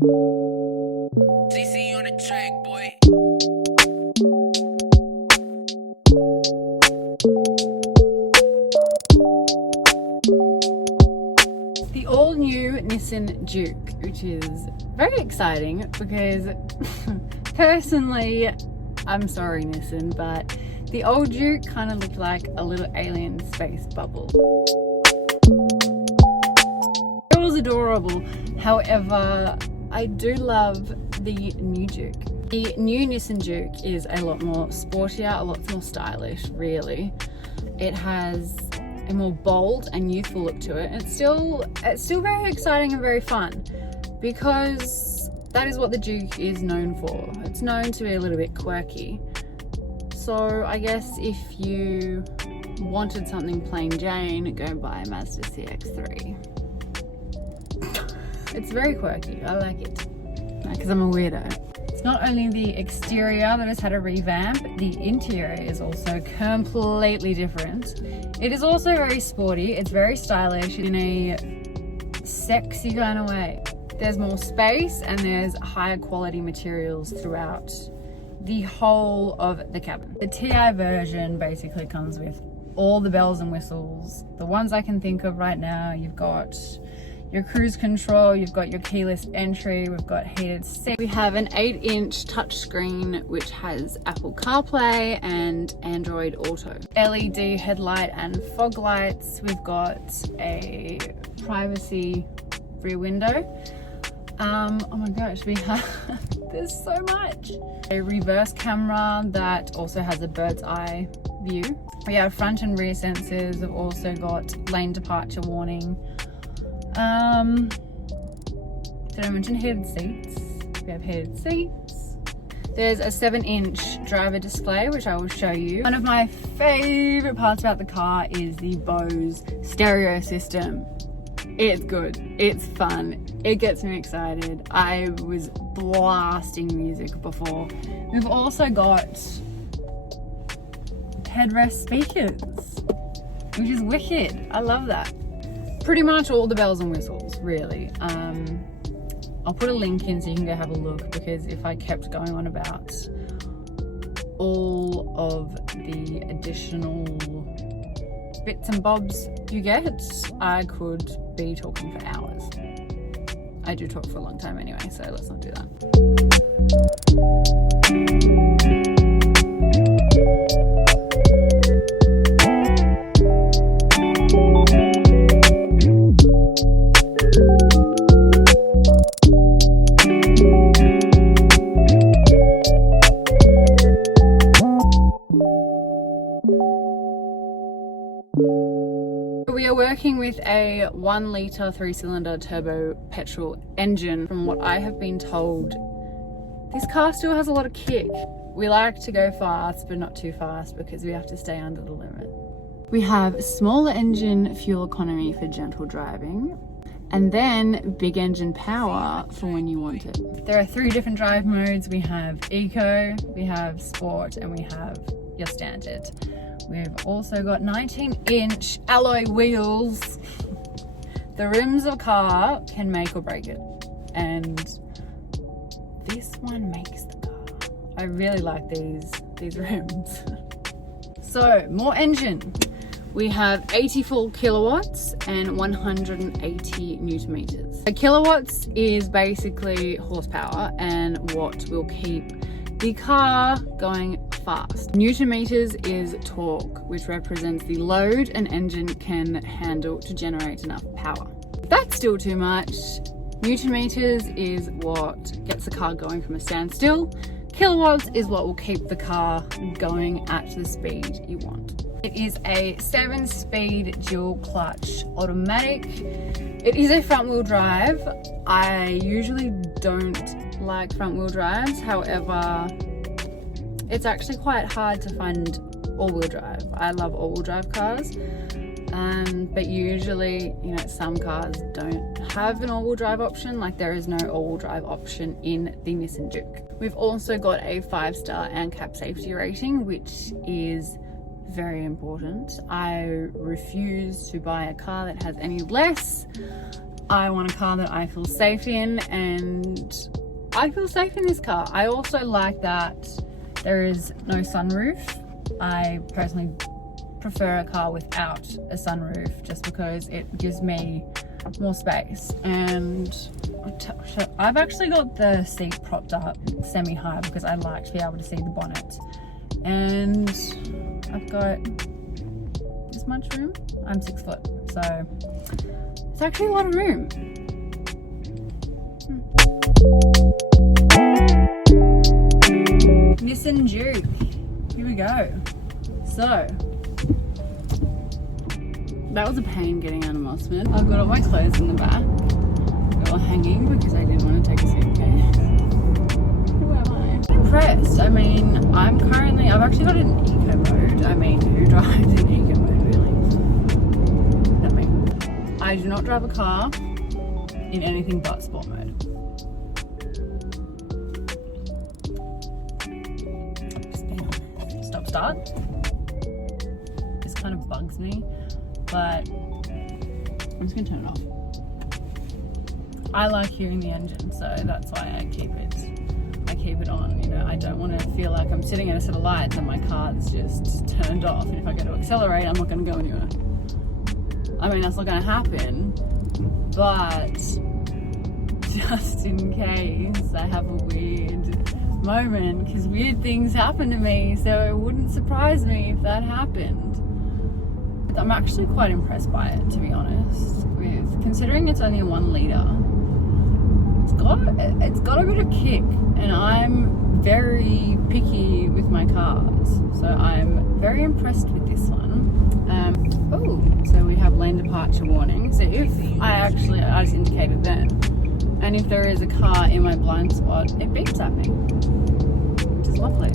CC on the track, boy. The all-new Nissan Juke, which is very exciting because personally, I'm sorry Nissan, but the old Juke kind of looked like a little alien space bubble. It was adorable. However, I do love the new Juke. The new Nissan Juke is a lot more sportier, a lot more stylish, really. It has a more bold and youthful look to it. It's still very exciting and very fun because that is what the Juke is known for. It's known to be a little bit quirky. So I guess if you wanted something plain Jane, go buy a Mazda CX-3. It's very quirky. I like it because I'm a weirdo. It's not only the exterior that has had a revamp, the interior is also completely different. It is also very sporty. It's very stylish in a sexy kind of way. There's more space and there's higher quality materials throughout the whole of the cabin. The TI version basically comes with all the bells and whistles. The ones I can think of right now, you've got your cruise control, you've got your keyless entry, we've got heated seats. We have an 8-inch touchscreen which has Apple CarPlay and Android Auto. LED headlight and fog lights. We've got a privacy rear window. Oh my gosh, we have, there's so much. A reverse camera that also has a bird's eye view. We have front and rear sensors. We've also got lane departure warning. Did I mention heated seats? We have heated seats. There's a 7-inch driver display, which I will show you. One of my favorite parts about the car is the Bose stereo system. It's good, it's fun, it gets me excited. I was blasting music before. We've also got headrest speakers, which is wicked. I love that. Pretty much all the bells and whistles, really. I'll put a link in so you can go have a look, because if I kept going on about all of the additional bits and bobs you get, I could be talking for hours. I do talk for a long time anyway, so let's not do that. We are working with a 1-litre 3-cylinder turbo petrol engine. From what I have been told, this car still has a lot of kick. We like to go fast, but not too fast because we have to stay under the limit. We have smaller engine fuel economy for gentle driving, and then big engine power for when you want it. There are 3 different drive modes. We have Eco, we have Sport, and we have your standard. We've also got 19-inch alloy wheels. The rims of a car can make or break it, and this one makes the car. I really like these rims. So, more engine. We have 84 kilowatts and 180 newton meters. A kilowatts is basically horsepower and what will keep the car going fast. Newton meters is torque, which represents the load an engine can handle to generate enough power. If that's still too much, Newton meters is what gets the car going from a standstill. Kilowatts is what will keep the car going at the speed you want. It is a 7-speed dual clutch automatic. It is a front wheel drive. I usually don't like front wheel drives, however, it's actually quite hard to find all-wheel drive. I love all-wheel drive cars, but usually, you know, some cars don't have an all-wheel drive option. Like, there is no all-wheel drive option in the Nissan Juke. We've also got a 5-star ANCAP safety rating, which is very important. I refuse to buy a car that has any less. I want a car that I feel safe in, and I feel safe in this car. I also like that there is no sunroof. I personally prefer a car without a sunroof just because it gives me more space. And I've actually got the seat propped up semi-high because I like to be able to see the bonnet. And I've got this much room. I'm 6 foot, so it's actually a lot of room. Nissan Juke. Here we go. So that was a pain getting out of Mossman. I've got all my clothes in the back. They're all hanging because I didn't want to take a suitcase. Who am I? I'm impressed. I mean, I've actually got an eco mode. I mean, who drives in eco mode really? Not me. I do not drive a car in anything but sport mode. Stop start. This kind of bugs me. But I'm just gonna turn it off. I like hearing the engine, so that's why I keep it on. You know, I don't want to feel like I'm sitting at a set of lights and my car's just turned off, and if I go to accelerate, I'm not gonna go anywhere. I mean, that's not gonna happen, but just in case I have a weird moment, because weird things happen to me, so it wouldn't surprise me if that happened. I'm actually quite impressed by it, to be honest. Considering it's only 1 litre, it's got a bit of kick, and I'm very picky with my cars, so I'm very impressed with this one. So we have lane departure warning. So if I just indicated then, and if there is a car in my blind spot, it beeps at me, which is lovely.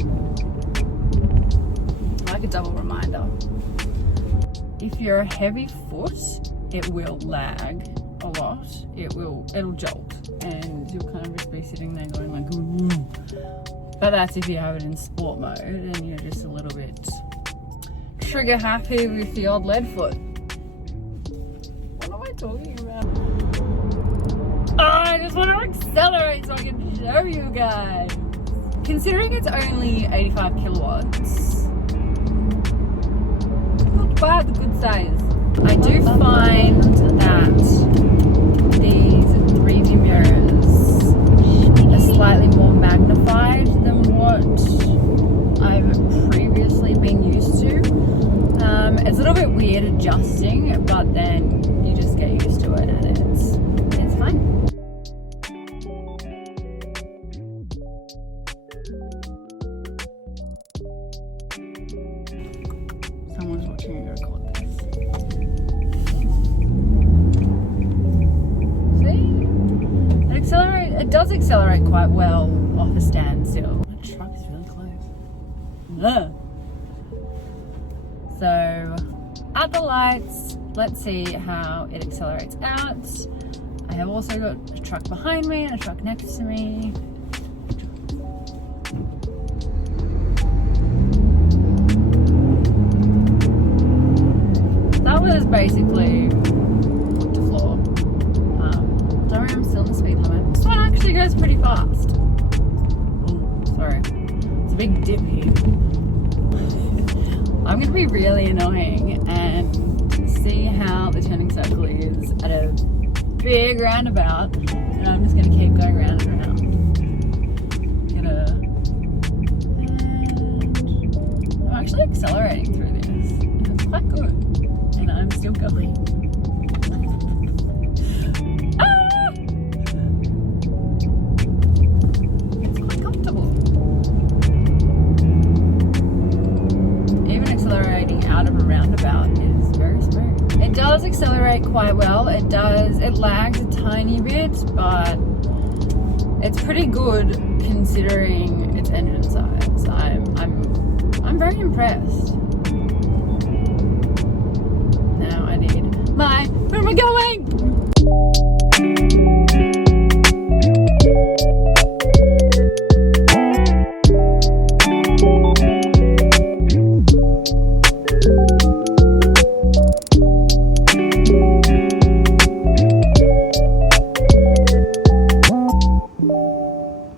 Like a double reminder. If you're a heavy foot, it will lag a lot. It'll jolt, and you'll kind of just be sitting there going like, ooh. But that's if you have it in sport mode and you're just a little bit trigger happy with the old lead foot. What am I talking about? Oh, I just want to accelerate so I can show you guys. Considering it's only 85 kilowatts, but the good size. I do find that these rearview mirrors are slightly more magnified than what I've previously been used to. It's a little bit weird adjusting, but then you just get used to it and it's fine. Someone's watching me record this. See? It does accelerate quite well off a standstill. That truck is really close. Ugh. So, at the lights, let's see how it accelerates out. I have also got a truck behind me and a truck next to me. That was basically foot to floor. Don't worry, I'm still in the speed limit. This one actually goes pretty fast. Oh, sorry. It's a big dip here. I'm going to be really annoying and see how the turning circle is at a big roundabout, and I'm just going to keep going round and round. And I'm actually accelerating through this, and it's quite good, and I'm still going. It's quite comfortable. Out of a roundabout is very smooth. It does accelerate quite well. It lags a tiny bit, but it's pretty good considering its engine size. I'm very impressed. Now I need where am I going?